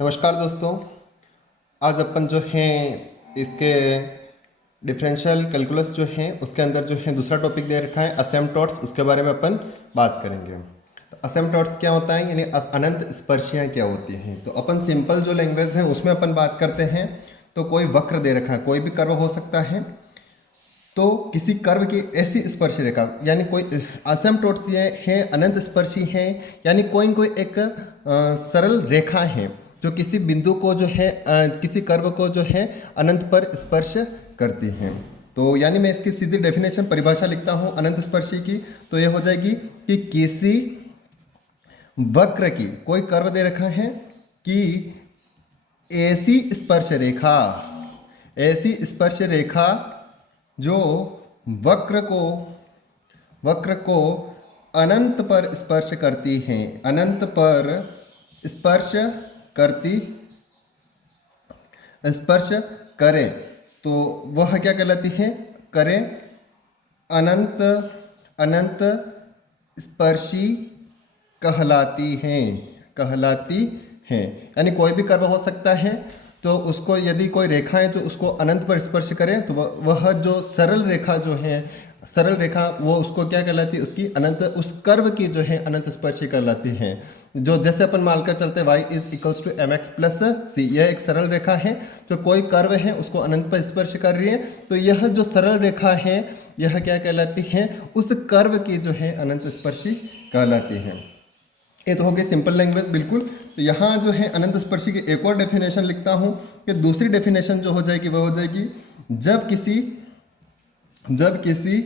नमस्कार दोस्तों। आज अपन जो हैं इसके डिफरेंशियल कैलकुलस जो है उसके अंदर जो है दूसरा टॉपिक दे रखा है असिम्पटोट्स, उसके बारे में अपन बात करेंगे। तो असिम्पटोट्स क्या होता है, यानी अनंत स्पर्शियाँ क्या होती हैं। तो अपन सिंपल जो लैंग्वेज है उसमें अपन बात करते हैं। तो कोई वक्र दे रखा है, कोई भी कर्व हो सकता है। तो किसी कर्व की ऐसी स्पर्श रेखा यानी कोई असिम्पटोट्स ये हैं, अनंत स्पर्शी हैं, यानी कोई कोई एक सरल रेखा है जो किसी बिंदु को जो है किसी कर्व को जो है अनंत पर स्पर्श करती हैं। तो यानी मैं इसकी सीधी डेफिनेशन परिभाषा लिखता हूँ अनंत स्पर्शी की। तो ये हो जाएगी कि किसी वक्र की कोई कर्व दे रखा है कि ऐसी स्पर्श रेखा जो वक्र को अनंत पर स्पर्श करती हैं, अनंत पर स्पर्श करती स्पर्श करें तो वह क्या कहलाती है, करें अनंत अनंत स्पर्शी कहलाती हैं। यानी कोई भी कर्व हो सकता है, तो उसको यदि कोई रेखा है जो उसको अनंत पर स्पर्श करें तो वह जो सरल रेखा वो उसको क्या कहलाती है, उसकी अनंत, उस कर्व की जो है अनंत स्पर्शी कहलाती है। जो जैसे अपन मानकर चलते y is equals to m x plus c, यह एक सरल रेखा है जो कोई कर्व है उसको अनंत पर स्पर्श कर रही है। तो यह जो सरल रेखा है यह क्या कहलाती है, उस कर्व की जो है अनंत स्पर्शी कहलाती है। ये तो हो गई सिंपल लैंग्वेज बिल्कुल। तो यहाँ जो है अनंत स्पर्शी की एक और डेफिनेशन लिखता हूँ कि दूसरी डेफिनेशन जो हो जाएगी वह हो जाएगी जब किसी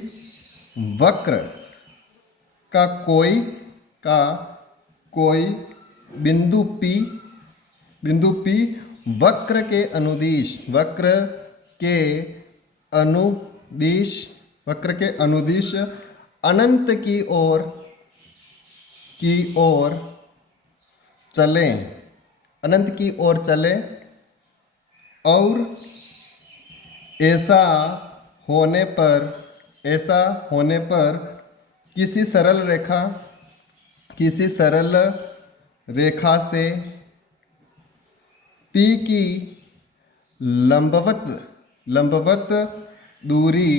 वक्र का कोई बिंदु P वक्र के अनुदिश अनंत की ओर चलें और ऐसा होने पर किसी सरल रेखा से P की लंबवत दूरी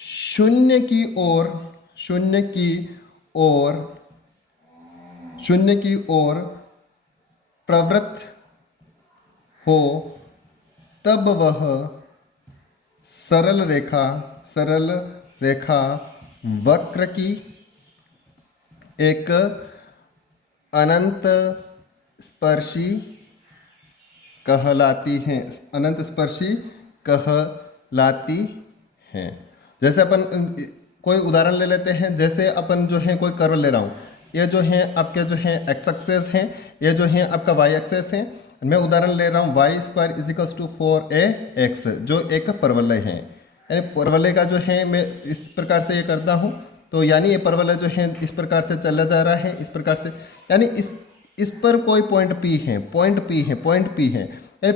शून्य की ओर प्रवृत्त हो, तब वह सरल रेखा वक्र की एक अनंत स्पर्शी कहलाती है। जैसे अपन कोई उदाहरण ले लेते हैं। जैसे अपन जो है कोई कर्व ले रहा हूँ, ये जो है आपके जो है एक्स एक्सेस हैं, ये जो है आपका वाई एक्सेस है। मैं उदाहरण ले रहा हूँ Y square is equals to 4ax, जो एक परवलय है। यानी परवलय का जो है मैं इस प्रकार से ये करता हूँ, तो यानी ये परवलय जो है इस प्रकार से चला जा रहा है, इस प्रकार से, यानी इस पर कोई पॉइंट P है, यानी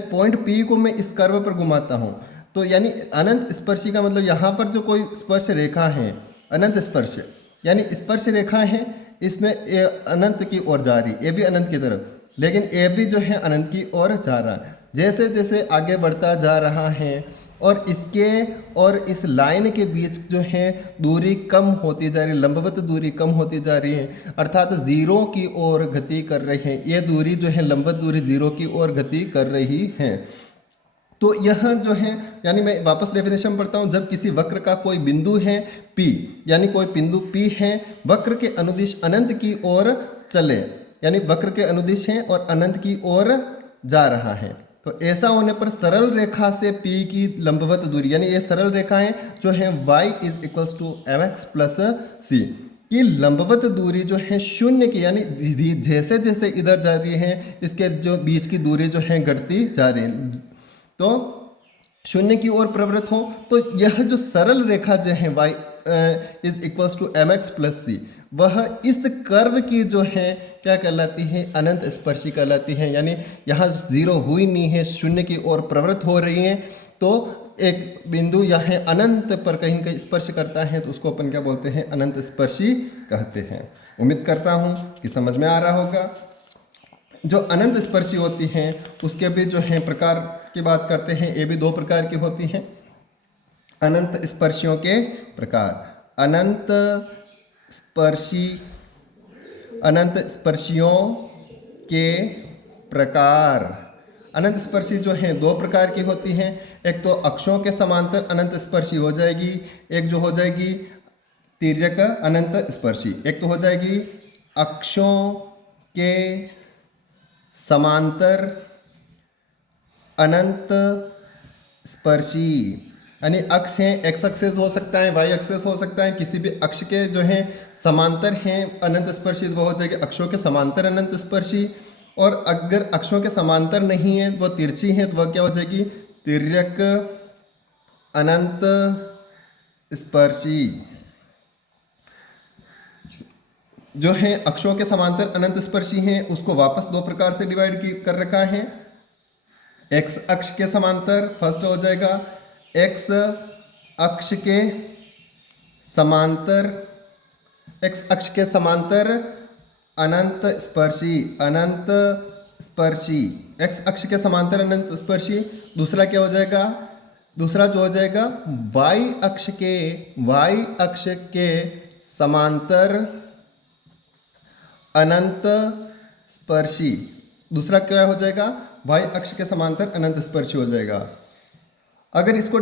पॉइंट P को मैं इस कर्व पर घुमाता हूँ। तो यानी अनंत स्पर्शी का मतलब यहाँ पर जो कोई स्पर्श रेखा है, अनंत स्पर्श, यानी स्पर्श रेखा है, इसमें ये अनंत की ओर जा रही, ये भी अनंत की तरफ, लेकिन ये भी जो है अनंत की ओर जा रहा है। जैसे जैसे आगे बढ़ता जा रहा है और इसके और इस लाइन के बीच जो है दूरी कम होती जा रही है, लंबवत दूरी कम होती जा रही है, अर्थात जीरो की ओर गति कर रही है। ये दूरी जो है लंबवत दूरी जीरो की ओर गति कर रही है। तो यह जो है, यानी मैं वापस डेफिनेशन पढ़ता हूँ। जब किसी वक्र का कोई बिंदु है P, यानी कोई बिंदु P है, वक्र के अनुदिश अनंत की ओर चले, यानी वक्र के अनुदिश है और अनंत की ओर जा रहा है, तो ऐसा होने पर सरल रेखा से P की लंबवत दूरी, यानी ये सरल रेखा है जो है y is equals to m x plus c की लंबवत दूरी जो है शून्य की, यानी जैसे जैसे इधर जा रही है इसके जो बीच की दूरी जो है घटती जा रही है, तो शून्य की ओर प्रवृत्त हो। तो यह जो सरल रेखा जो है y is equals to m x plus c, वह इस कर्व की जो है क्या कहलाती है, अनंत स्पर्शी कहलाती है। यानी यहाँ जीरो हुई नहीं है, शून्य की ओर प्रवृत्त हो रही है। तो एक बिंदु यहाँ अनंत पर कहीं कहीं स्पर्श करता है, तो उसको अपन क्या बोलते हैं, अनंत स्पर्शी कहते हैं। उम्मीद करता हूँ कि समझ में आ रहा होगा। जो अनंत स्पर्शी होती हैं उसके भी जो है प्रकार की बात करते हैं। ये भी दो प्रकार की होती हैं। अनंत स्पर्शियों के प्रकार, स्पर्शी अनंत स्पर्शियों के प्रकार। अनंत स्पर्शी जो है दो प्रकार की होती हैं। एक तो अक्षों के समांतर अनंत स्पर्शी हो जाएगी, एक जो हो जाएगी तिर्यक अनंत स्पर्शी। एक तो हो जाएगी अक्षों के समांतर अनंत स्पर्शी, यानी अक्ष हैं, एक्स एक्सेस हो सकता है, वाई एक्सेस हो सकता है, किसी भी अक्ष के जो हैं समांतर हैं अनंत स्पर्शी, वो हो जाएगी अक्षों के समांतर अनंत स्पर्शी। और अगर अक्षों के समांतर नहीं है, वो तिरछी हैं, तो वह क्या हो जाएगी तिर्यक अनंत स्पर्शी। जो है अक्षों के समांतर अनंत स्पर्शी हैं उसको वापस दो प्रकार से डिवाइड कर रखा है। एक्स अक्ष के समांतर फर्स्ट हो जाएगा एक्स अक्ष के समांतर, एक्स अक्ष के समांतर अनंत स्पर्शी, अनंत स्पर्शी, एक्स अक्ष के समांतर अनंत स्पर्शी। दूसरा क्या हो जाएगा, दूसरा जो हो जाएगा वाई अक्ष के समांतर अनंत स्पर्शी। दूसरा क्या हो जाएगा, वाई अक्ष के समांतर अनंत स्पर्शी हो जाएगा। अगर इसको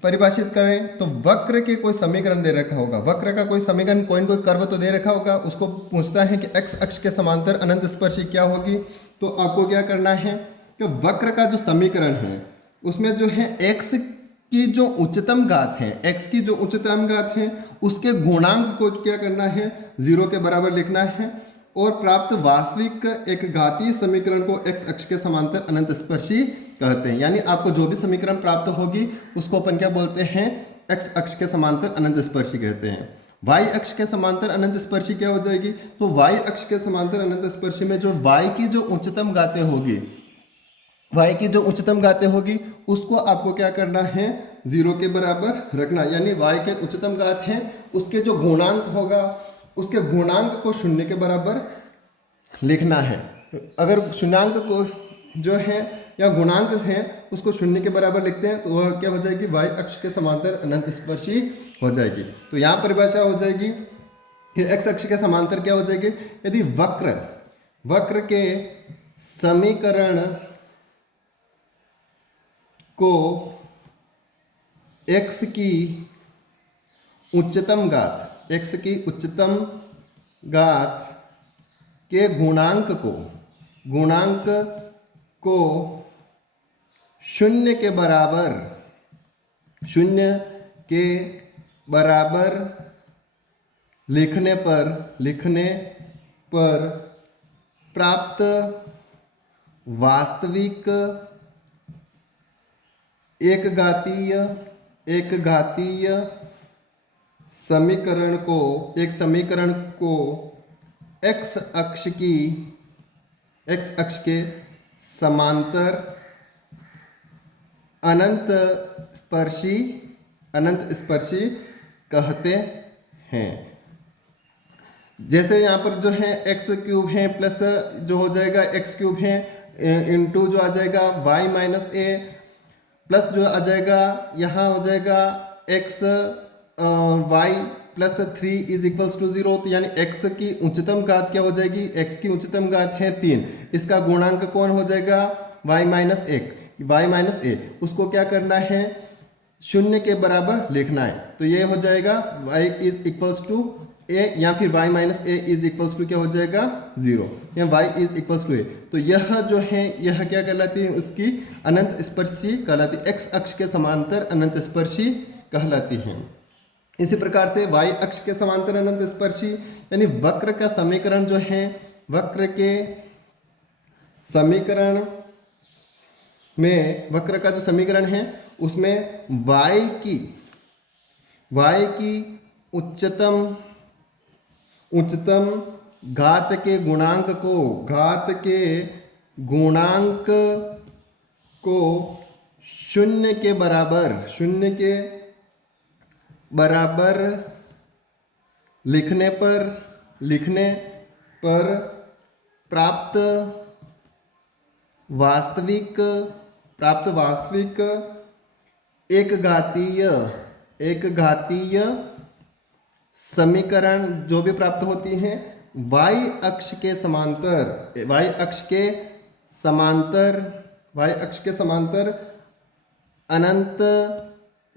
परिभाषित करें तो वक्र के कोई समीकरण दे रखा होगा, वक्र का कोई समीकरण, कोई कर्व तो दे रखा होगा, उसको पूछता है कि एक्स अक्ष के समांतर अनंत स्पर्शी क्या होगी। तो आपको क्या करना है कि वक्र का जो समीकरण है उसमें जो है एक्स की जो उच्चतम घात है, एक्स की जो उच्चतम घात है उसके गुणांक को क्या करना है 0 के बराबर लिखना है, और प्राप्त वास्तविक एक घातीय समीकरण को एक्स अक्ष के समांतर अनंत स्पर्शी कहते हैं। यानी आपको जो भी समीकरण प्राप्त होगी उसको अपन क्या बोलते हैं, एक्स अक्ष के समांतर अनंत स्पर्शी कहते हैं। वाई अक्ष के समांतर अनंत स्पर्शी क्या हो जाएगी, तो वाई अक्ष के समांतर अनंत स्पर्शी में जो वाई की जो उच्चतम घातें होगी, वाई की जो उच्चतम घातें होगी उसको आपको क्या करना है 0 के बराबर रखना। यानी वाई के उच्चतम घात है उसके जो गुणांक होगा उसके गुणांक को 0 के बराबर लिखना है। अगर शून्याङ्क को जो है या गुणांक है उसको 0 के बराबर लिखते हैं तो वह क्या हो जाएगी, वाई अक्ष के समांतर अनंत स्पर्शी हो जाएगी। तो यहाँ परिभाषा हो जाएगी कि एक्स अक्ष के समांतर क्या हो जाएगी, यदि वक्र के समीकरण को एक्स की उच्चतम घात, एक्स की उच्चतम घात के गुणांक को 0 के बराबर लिखने पर प्राप्त वास्तविक एक घातीय समीकरण को एक्स अक्ष के समांतर अनंत स्पर्शी कहते हैं। जैसे यहाँ पर जो है एक्स क्यूब है प्लस जो हो जाएगा एक्स क्यूब है इंटू जो आ जाएगा वाई माइनस ए प्लस जो आ जाएगा यहाँ हो जाएगा X Y plus 3 is equals to 0। तो यानी x की उच्चतम घात क्या हो जाएगी, x की उच्चतम घात है 3, इसका गुणांक कौन हो जाएगा y माइनस a, उसको क्या करना है 0 के बराबर लिखना है। तो ये हो जाएगा y is equals to a या फिर y minus a is equals to क्या हो जाएगा 0 या y is equals to a। तो यह जो है यह क्या कहलाती है, उसकी अनंत स्पर्शी कहलाती है, x अक्ष के समांतर अनंत स्पर्शी कहलाती है। इसी प्रकार से वाई अक्ष के समांतर अनंत स्पर्शी यानी वक्र का समीकरण जो है, वक्र के समीकरण में वक्र का जो समीकरण है उसमें y की उच्चतम घात के गुणांक को 0 के बराबर लिखने पर प्राप्त वास्तविक प्राप्त वास्तविक एक घातीय समीकरण जो भी प्राप्त होती हैं y अक्ष के समांतर अनंत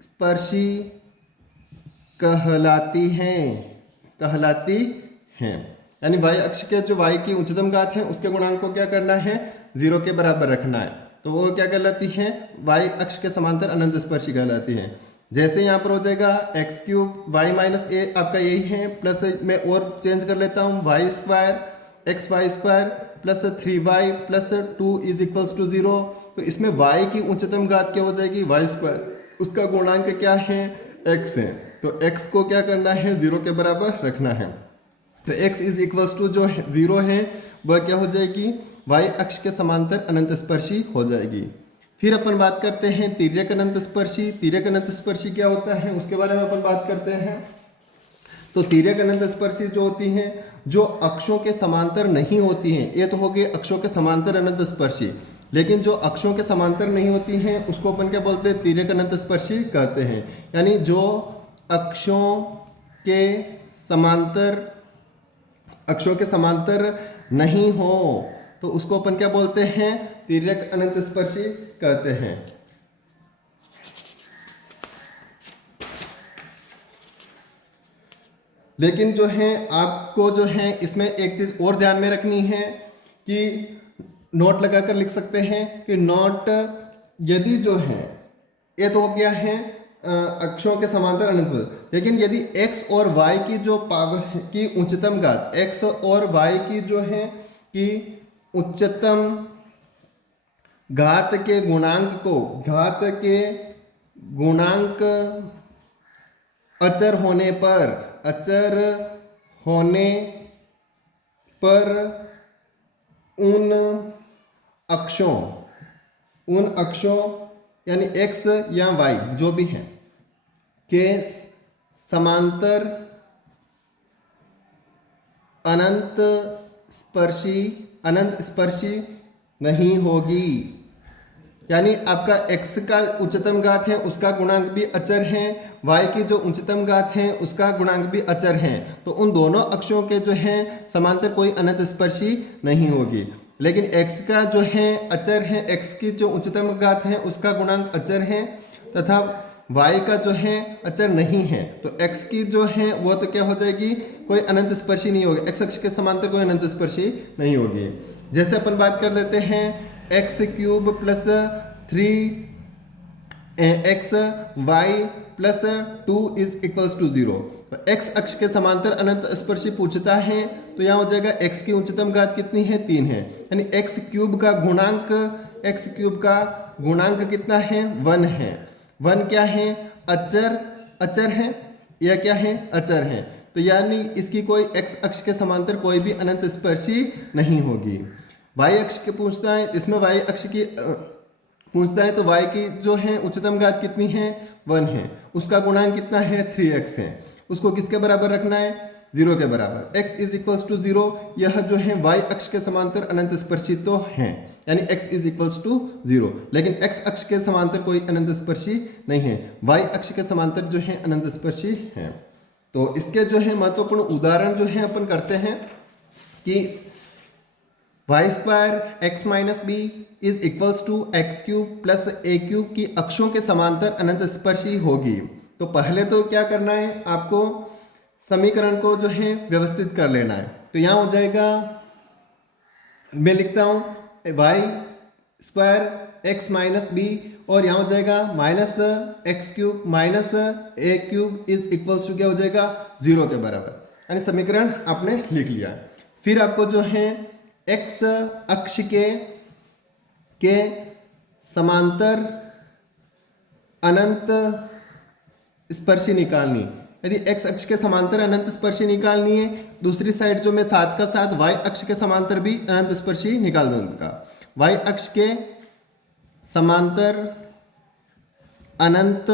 स्पर्शी कहलाती हैं। यानी y अक्ष के जो y की उच्चतम घात है उसके गुणांक को क्या करना है, 0 के बराबर रखना है। तो वो क्या कहलाती है, y अक्ष के समांतर अनंत स्पर्शी कहलाती है। जैसे यहाँ पर हो जाएगा एक्स क्यूब वाई माइनस ए आपका यही है, प्लस मैं और चेंज कर लेता हूँ Y square X Y square plus 3y plus 2 is equals to 0। तो इसमें y की उच्चतम घात क्या हो जाएगी, वाई स्क्वायर, उसका गुणांक क्या है, x है। तो x को क्या करना है, 0 के बराबर रखना है। तो x इज इक्वल्स टू जो 0 है वह क्या हो जाएगी, y अक्ष के समांतर अनंत स्पर्शी हो जाएगी। फिर अपन बात करते हैं तिर्यक अनंत स्पर्शी। तिर्यक अनंत स्पर्शी क्या होता है उसके बारे में अपन बात करते हैं। तो तिर्यक अनंत स्पर्शी जो होती हैं जो अक्षों के समांतर नहीं होती हैं, ये तो हो गए अक्षों के समांतर अनंत स्पर्शी। लेकिन जो अक्षों के समांतर नहीं होती हैं उसको अपन क्या बोलते हैं, तिर्यक अनंत स्पर्शी कहते हैं। यानी जो अक्षों के समांतर नहीं हो तो उसको अपन क्या बोलते हैं, तिर्यक अनंत स्पर्शी कहते हैं। लेकिन जो है आपको जो है इसमें एक चीज और ध्यान में रखनी है कि नोट लगाकर लिख सकते हैं कि नोट यदि जो है ये तो हो गया है अक्षों के समांतर अनंत, लेकिन यदि x और y की जो पावर की उच्चतम घात, x और y की जो है कि उच्चतम घात के गुणांक अचर होने पर उन अक्षों यानी x या y जो भी है के समांतर अनंत स्पर्शी नहीं होगी। यानी आपका x का उच्चतम घात है उसका गुणांक भी अचर है, y की जो उच्चतम घात है उसका गुणांक भी अचर है। तो उन दोनों अक्षों के जो है समांतर कोई अनंत स्पर्शी नहीं होगी। लेकिन x का जो है अचर है, x की जो उच्चतम घात है उसका गुणांक अचर है तथा y का जो है अचर नहीं है। तो x की जो है वो तो क्या हो जाएगी, कोई अनंत स्पर्शी नहीं होगी, x अक्ष के समांतर कोई अनंत स्पर्शी नहीं होगी। जैसे अपन बात कर लेते हैं X cube plus 3x Y plus 2 is equals to 0। तो x अक्ष के समांतर अनंत स्पर्शी पूछता है तो यहाँ हो जाएगा x की उच्चतम घात कितनी है, 3 है। यानी x क्यूब का गुणांक कितना है, 1 है। 1 क्या है, अचर है, यह क्या है, अचर है। तो यानी इसकी कोई x अक्ष के समांतर कोई भी अनंत स्पर्शी नहीं होगी। y अक्ष के पूछता है, इसमें y अक्ष की पूछता है तो y की जो है उच्चतम घात कितनी है, 1 है। उसका गुणांक कितना है, 3x है। उसको किसके बराबर रखना है, 0 के बराबर। x इज इक्वल्स टू 0 यह जो है y अक्ष के समांतर अनंत स्पर्शी तो है, यानी x इज इक्वल्स टू 0। लेकिन x अक्ष के समांतर कोई अनंत स्पर्शी नहीं है, y अक्ष के समांतर जो है अनंत स्पर्शी है। तो इसके जो है महत्वपूर्ण उदाहरण जो है अपन करते हैं कि Y square X minus B is equals to X cube plus A cube की अक्षों के समांतर अनंत स्पर्शी होगी। तो पहले तो क्या करना है, आपको समीकरण को जो है व्यवस्थित कर लेना है। तो यहाँ हो जाएगा, मैं लिखता हूँ Y square X minus B और यहाँ हो जाएगा minus X cube minus A cube is equals to क्या हो जाएगा, 0 के बराबर। यानी समीकरण आपने लिख लिया। फिर आपको जो है x अक्ष के समांतर अनंत स्पर्शी निकालनी। यदि x अक्ष के समांतर अनंत स्पर्शी निकालनी है, दूसरी साइड जो मैं साथ का साथ y अक्ष के समांतर भी अनंत स्पर्शी निकाल दूंगा। y अक्ष के समांतर अनंत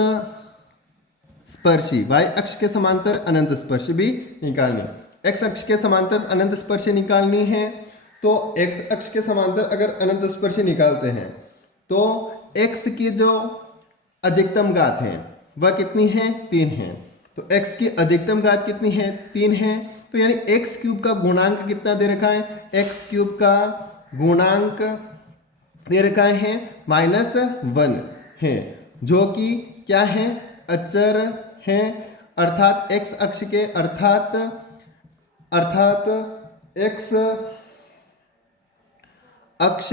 स्पर्शी, y अक्ष के समांतर अनंत स्पर्शी भी निकालनी। x अक्ष के समांतर अनंत स्पर्शी निकालनी है तो x अक्ष के समांतर अगर अनंत स्पर्शी निकालते हैं तो x की जो अधिकतम घात है वह कितनी है? 3 है। तो x की अधिकतम घात कितनी है? 3 है। तो यानी एक्स क्यूब का गुणांक कितना दे रखा है? एक्स क्यूब का गुणांक दे रखा है -1 है, जो कि क्या है? अचर है। अर्थात x अक्ष के अर्थात x अक्ष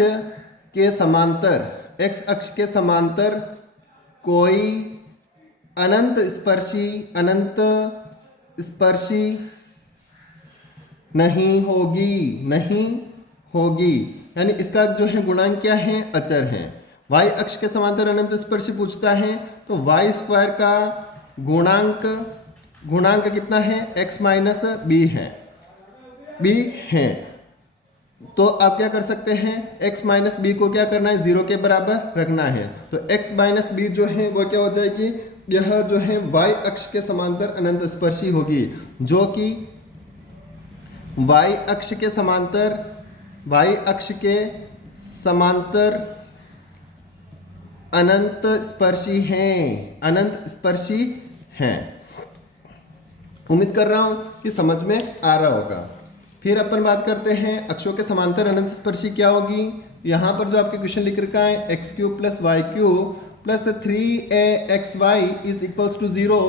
के समांतर कोई अनंत स्पर्शी नहीं होगी। यानी इसका जो है गुणांक क्या है? अचर है। y अक्ष के समांतर अनंत स्पर्शी पूछता है तो y स्क्वायर का गुणांक कितना है? x माइनस b है। तो आप क्या कर सकते हैं? x माइनस बी को क्या करना है? 0 के बराबर रखना है। तो x माइनस बी जो है वो क्या हो जाएगी? यह जो है y अक्ष के समांतर अनंत स्पर्शी होगी, जो कि y अक्ष के समांतर अनंत स्पर्शी हैं। उम्मीद कर रहा हूं कि समझ में आ रहा होगा। फिर अपन बात करते हैं अक्षों के समांतर अनंत स्पर्शी क्या होगी। यहाँ पर जो आपके क्वेश्चन लिख रखा है x³ + y³ + 3axy = 0।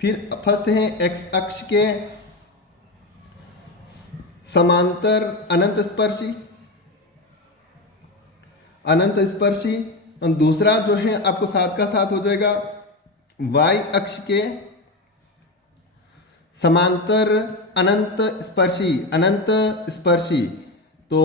फिर फर्स्ट है x अक्ष के समांतर अनंत स्पर्शी और दूसरा जो है आपको साथ का साथ हो जाएगा y अक्ष के समांतर अनंत स्पर्शी। तो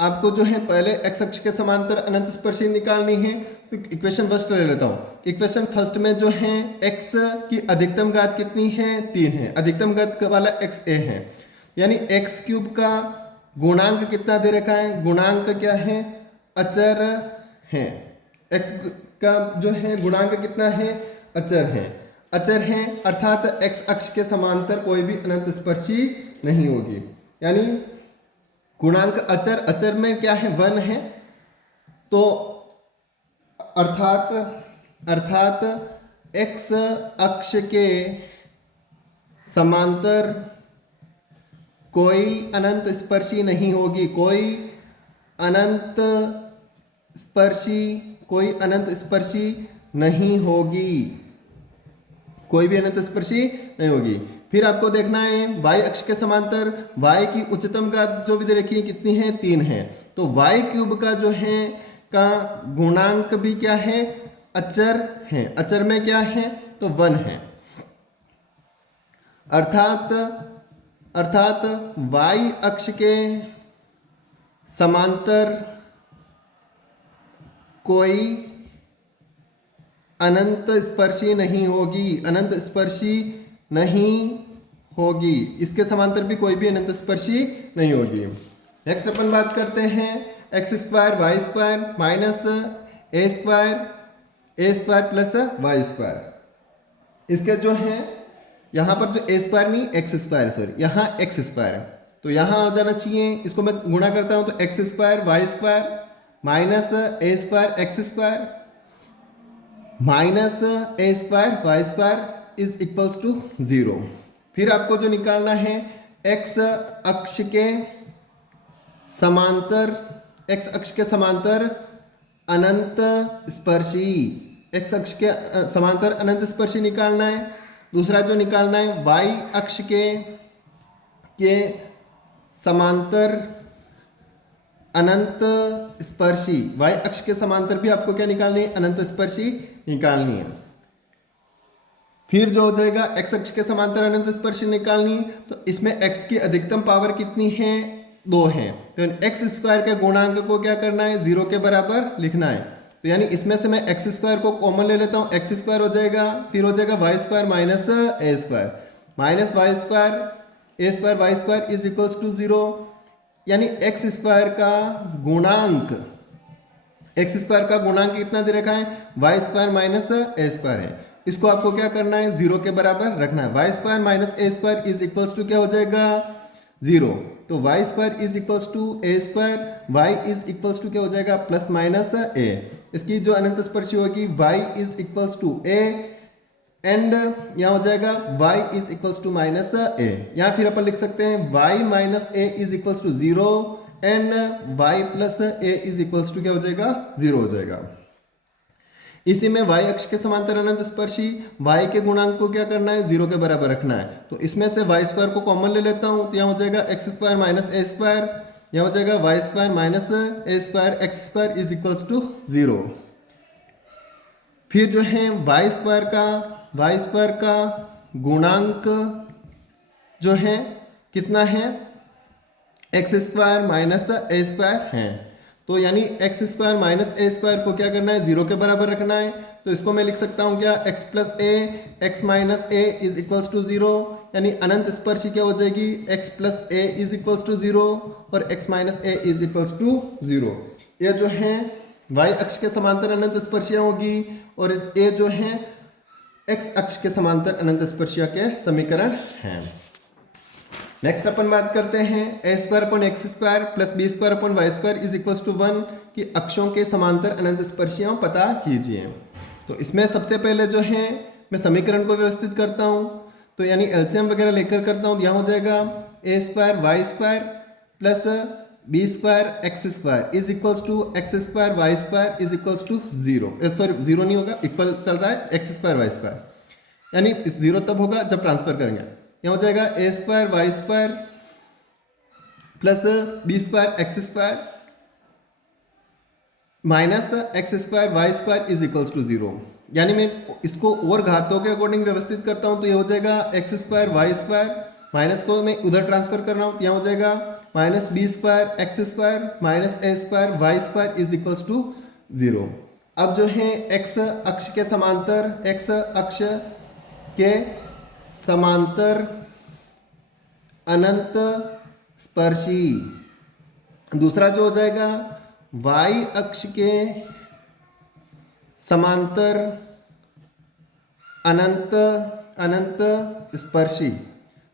आपको जो है पहले x अक्ष के समांतर अनंत स्पर्शी निकालनी है। तो इक्वेशन फर्स्ट ले लेता हूँ। इक्वेशन फर्स्ट में जो है x की अधिकतम घात कितनी है? 3 है। अधिकतम घात वाला x a है, यानी x³ का गुणांक कितना दे रखा है? गुणांक क्या है? अचर है। x का जो है गुणांक कितना है? अचर है। अर्थात x अक्ष के समांतर कोई भी अनंत स्पर्शी नहीं होगी। यानी गुणांक अचर में क्या है? 1 है। तो अर्थात x अक्ष के समांतर कोई अनंत स्पर्शी नहीं होगी। कोई अनंत स्पर्शी नहीं होगी। कोई भी अनंत स्पर्शी नहीं होगी। फिर आपको देखना है y अक्ष के समांतर y की उच्चतम घात जो भी दे रखी है कितनी है? 3 है। तो y³ का जो है का गुणांक भी क्या है? अचर है। अचर में क्या है? तो 1 है। अर्थात y अक्ष के समांतर कोई अनंत स्पर्शी नहीं होगी। इसके समांतर भी कोई भी अनंत स्पर्शी नहीं होगी। नेक्स्ट अपन बात करते हैं x² y² + y²। इसके जो है यहाँ पर जो a² नहीं x², सॉरी यहाँ x², तो यहाँ आ जाना चाहिए। इसको मैं गुणा करता हूँ तो x² y² - a² -a² y² = 0। फिर आपको जो निकालना है x अक्ष के समांतर अनंत स्पर्शी निकालना है। दूसरा जो निकालना है y अक्ष के समांतर अनंत स्पर्शी। y अक्ष के समांतर भी आपको क्या निकालनी है? अनंत स्पर्शी निकालनी है। फिर जो हो जाएगा x अक्ष के समांतर अनंत स्पर्शी निकालनी, तो इसमें x की अधिकतम पावर कितनी है? 2 है। तो x² के गुणांक को क्या करना है? 0 के बराबर लिखना है। तो यानी इसमें से मैं x² को कॉमन ले लेता हूँ, x² हो जाएगा। फिर हो जाएगा y² - a² - y² = 0। यानी x² का गुणांक कितना दे रखा है? y² - a² है। इसको आपको क्या करना है? 0 के बराबर रखना है। y² - a² = क्या हो जाएगा? 0। तो Y square is equals to A square, Y is equals to क्या हो जाएगा प्लस माइनस ए। इसकी जो अनंत स्पर्शी होगी y is equals to a and यहाँ हो जाएगा y is equals to minus a. यहाँ फिर अपन लिख सकते हैं y minus A is equals to 0 and y plus A is equals to क्या हो जाएगा 0 हो जाएगा। इसी में y अक्ष के समांतर अनंत स्पर्शी y के गुणांक को क्या करना है 0 के बराबर रखना है। तो इसमें से y स्क्वायर को कॉमन ले लेता हूँ, तो यहाँ हो जाएगा एक्स स्क्वायर माइनस ए स्क्वायर, यहाँ हो जाएगा Y square minus A square x square is equals to 0। फिर जो है वाई स्क्वायर का गुणांक जो है कितना है एक्स स्क्वायर माइनस ए स्क्वायर है। तो यानी एक्स स्क्वायर माइनस ए स्क्वायर को क्या करना है 0 के बराबर रखना है। तो इसको मैं लिख सकता हूँ क्या X plus A x minus A is equals to 0, यानी अनंत स्पर्शी क्या हो जाएगी X plus A is equals to 0 और X minus A is equals to 0। ये जो है वाई अक्ष के समांतर अनंत स्पर्शियाँ होगी और ये जो है एक्स अक्ष के समांतर अनंत स्पर्शिया के समीकरण हैं। नेक्स्ट अपन बात करते हैं a square upon x square plus b square upon y square is equals to 1 की अक्षों के समांतर अनंत स्पर्शियाँ पता कीजिए। तो इसमें सबसे पहले जो है मैं समीकरण को व्यवस्थित करता हूँ, तो यानी एलसीएम वगैरह लेकर करता हूँ। यहाँ हो जाएगा a square Y square plus b square x square is equals to x square Y square is equals to 0। Sorry 0 नहीं होगा, इक्वल चल रहा है एक्स स्क्वायर वाई स्क्वायर, यानी 0 तब होगा जब ट्रांसफर करेंगे। यहाँ हो जाएगा a square Y square plus b square x square minus x square Y square is equals to 0। यानी मैं इसको और घातों के अकॉर्डिंग व्यवस्थित करता हूँ, तो ये हो जाएगा x square Y square, minus को मैं उधर ट्रांसफर कर रहा हूँ, यहाँ हो जाएगा minus B square x square minus A square Y square is equals to 0। अब जो है एक्स अक्ष के समांतर अनंत स्पर्शी, दूसरा जो हो जाएगा वाई अक्ष के समांतर अनंत स्पर्शी।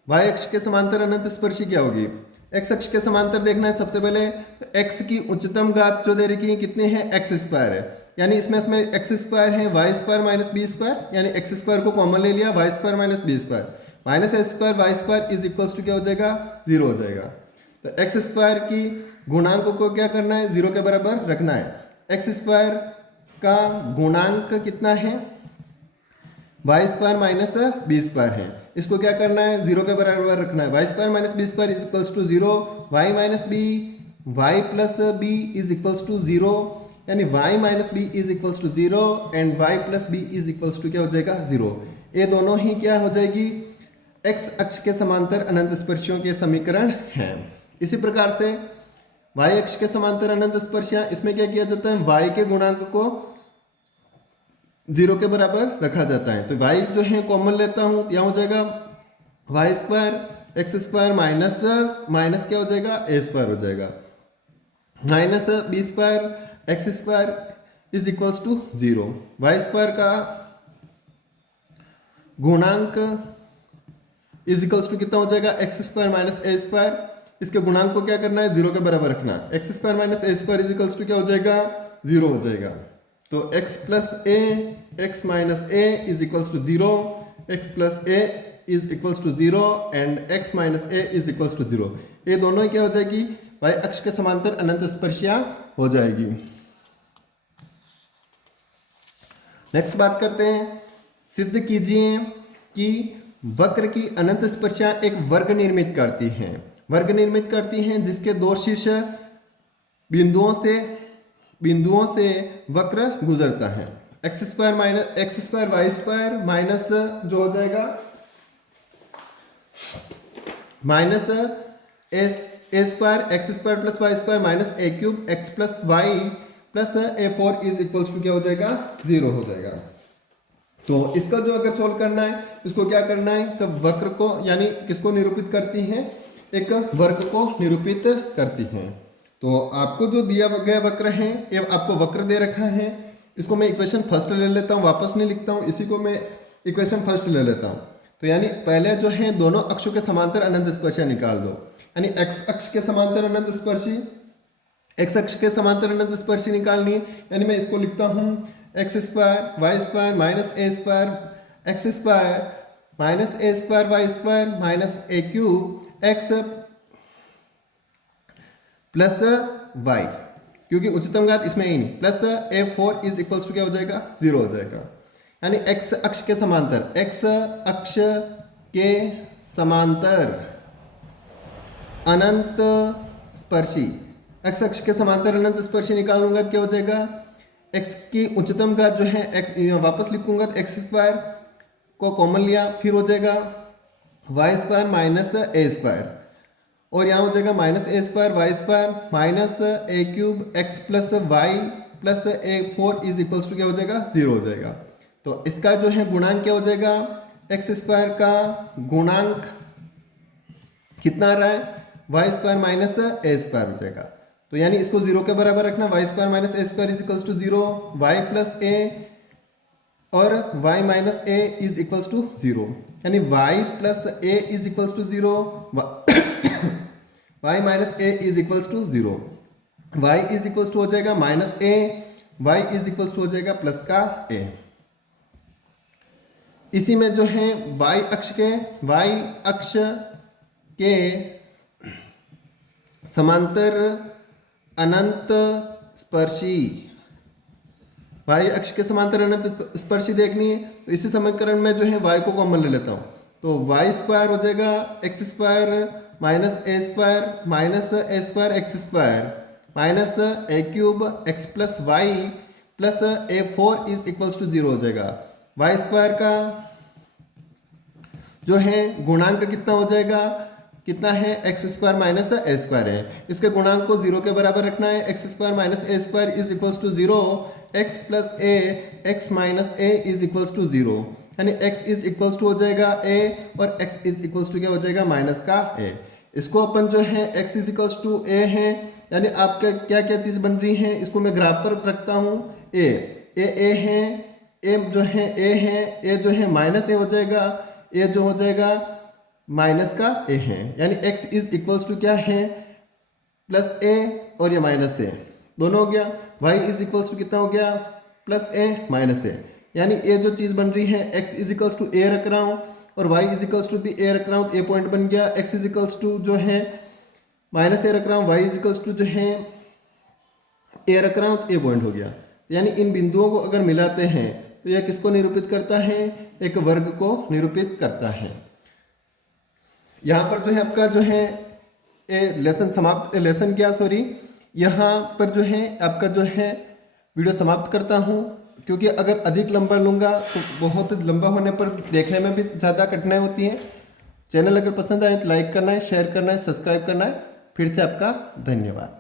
वाई अक्ष के समांतर अनंत स्पर्शी क्या होगी, एक्स अक्ष के समांतर देखना है सबसे पहले। तो एक्स की उच्चतम घात जो दे रखी है कितने हैं एक्स स्क्वायर है, यानी इसमें एक्स स्क्वायर है Y square minus B square, यानी एक्स स्क्वायर को कॉमन ले लिया Y square minus B square minus A square Y square is equals to क्या हो जाएगा 0 हो जाएगा। तो एक्स स्क्वायर की गुणांक को क्या करना है 0 के बराबर रखना है। एक्स स्क्वायर का गुणांक कितना है Y square minus B square है, इसको क्या करना है 0 के बराबर रखना है। Y square minus B square is equals to 0, Y minus B Y plus B is equals to 0, यानी y minus B is equals to 0 and y plus B is equals to क्या हो जाएगा 0। ये दोनों ही क्या हो जाएगी x अक्ष के समांतर अनंत स्पर्शियों के समीकरण हैं। इसी प्रकार से y अक्ष के समांतर अनंत स्पर्शियां, इसमें क्या किया जाता है y के गुणांक को 0 के बराबर रखा जाता है। तो y जो है कॉमन लेता हूँ, यहाँ हो जाएगा Y square x square minus क्या हो जाएगा ए स्क्वायर हो जाएगा minus B square x square is equals to 0। Y square का गुणांक इज इक्वल्स टू कितना हो जाएगा एक्स स्क्वायर माइनस ए स्क्वायर, इसके गुणांक को क्या करना है 0 के बराबर रखना है। X square minus A square is equals to क्या हो जाएगा 0 हो जाएगा। तो x plus A x minus A is equals to 0, x plus A is equals to 0 and x minus A is equals to 0। ये दोनों ही क्या हो जाएगी वाई अक्ष के समांतर अनंत स्पर्शियां हो जाएगी। नेक्स्ट बात करते हैं, सिद्ध कीजिए कि वक्र की अनंत स्पर्शियां एक वर्ग निर्मित करती हैं जिसके दो शीर्ष बिंदुओं से वक्र गुजरता है। X square Y square minus जो हो जाएगा minus A square x square plus y square minus A cube x plus y plus a4 is equals to क्या हो जाएगा 0 हो जाएगा। तो इसका जो अगर सोल्व करना है, इसको क्या करना है तो वक्र को यानी किसको निरूपित करती हैं, एक वर्ग को निरूपित करती हैं। तो आपको जो दिया गया वक्र है, ये आपको वक्र दे रखा है, इसको मैं इक्वेशन फर्स्ट ले लेता हूँ, वापस नहीं लिखता हूँ, इसी को मैं इक्वेशन फर्स्ट ले लेता हूँ। तो यानी पहले जो है दोनों अक्षों के समांतर अनंत स्पर्शियां निकाल दो। यानी एक्स अक्ष के समांतर अनंत स्पर्शी, एक्स अक्ष के समांतर अनंत स्पर्शी निकालनी है। यानी मैं इसको लिखता हूँ x square Y square minus ए स्क्वायर एक्स स्क्वायर माइनस ए स्क्वायर वाई स्क्वायर माइनस ए क्यूब एक्स प्लस वाई, क्योंकि उच्चतम घात इसमें ही नहीं, plus a 4 is equals to क्या हो जाएगा 0 हो जाएगा। यानी एक्स अक्ष के समांतर, एक्स अक्ष के समांतर अनंत स्पर्शी, एक्स अक्ष के समांतर अनंत स्पर्शी निकालूंगा क्या हो जाएगा, एक्स की उच्चतम घात जो है एक्स वापस लिखूंगा तो एक्स स्क्वायर को कॉमन लिया, फिर हो जाएगा वाई स्क्वायर माइनस ए स्क्वायर, और यहाँ हो जाएगा minus A square Y square minus A cube x plus y plus a 4 is equals to क्या हो जाएगा 0 हो जाएगा। तो इसका जो है गुणांक क्या हो जाएगा, एक्स स्क्वायर का गुणांक कितना आ रहा है, वाई स्क्वायर माइनस ए स्क्वायर हो जाएगा। तो यानी इसको 0 के बराबर रखना, y square minus A square is equals to 0, y plus a और y minus A is equals to 0, यानी y plus A is equals to 0, y minus A is equals to 0, y is equals to हो जाएगा minus a, y is equals to हो जाएगा plus का a। इसी में जो है y अक्ष के समांतर अनंत स्पर्शी, y अक्ष के समांतर अनंत स्पर्शी देखनी है तो इसी समीकरण में जो है y को कॉमन ले लेता हूँ, तो वाई स्क्वायर हो जाएगा x square minus A square x square minus A cube x plus y plus a 4 is equals to 0 हो जाएगा। वाई स्क्वायर का जो है गुणांक कितना हो जाएगा, कितना है एक्स स्क्वायर माइनस ए स्क्वायर है, इसके गुणांक को 0 के बराबर रखना है, x square minus A square is equals to 0, x plus A x minus A is equals to 0, यानी x इज इक्वल्स टू हो जाएगा a और x इज इक्वल्स टू क्या हो जाएगा माइनस का a। इसको अपन जो है x is equals to a है, यानी आपका क्या क्या चीज़ बन रही है, इसको मैं ग्राफ पर रखता हूँ, a है, a जो है a है, a जो है माइनस a हो जाएगा, a जो हो जाएगा माइनस का a है, यानी x इज इक्वल्स टू क्या है प्लस a और ये माइनस a दोनों हो गया, y इज इक्वल्स टू कितना हो गया प्लस a माइनस a, यानी ये जो चीज़ बन रही है x is equals to a रख रहा हूँ और y इज इक्वल्स टू भी a रख रहा हूँ, तो a पॉइंट बन गया, x इज इक्वल्स टू जो है माइनस a रख रहा हूँ, y इज इक्वल्स टू जो है a रख रहा हूँ, तो a पॉइंट हो गया। यानी इन बिंदुओं को अगर मिलाते हैं तो यह किसको निरूपित करता है, एक वर्ग को निरूपित करता है। यहाँ पर जो है आपका जो है लेसन क्या यहाँ पर जो है आपका जो है वीडियो समाप्त करता हूँ, क्योंकि अगर अधिक लंबा लूँगा तो बहुत लंबा होने पर देखने में भी ज़्यादा कठिनाई होती है। चैनल अगर पसंद आए तो लाइक करना है, शेयर करना है, सब्सक्राइब करना है। फिर से आपका धन्यवाद।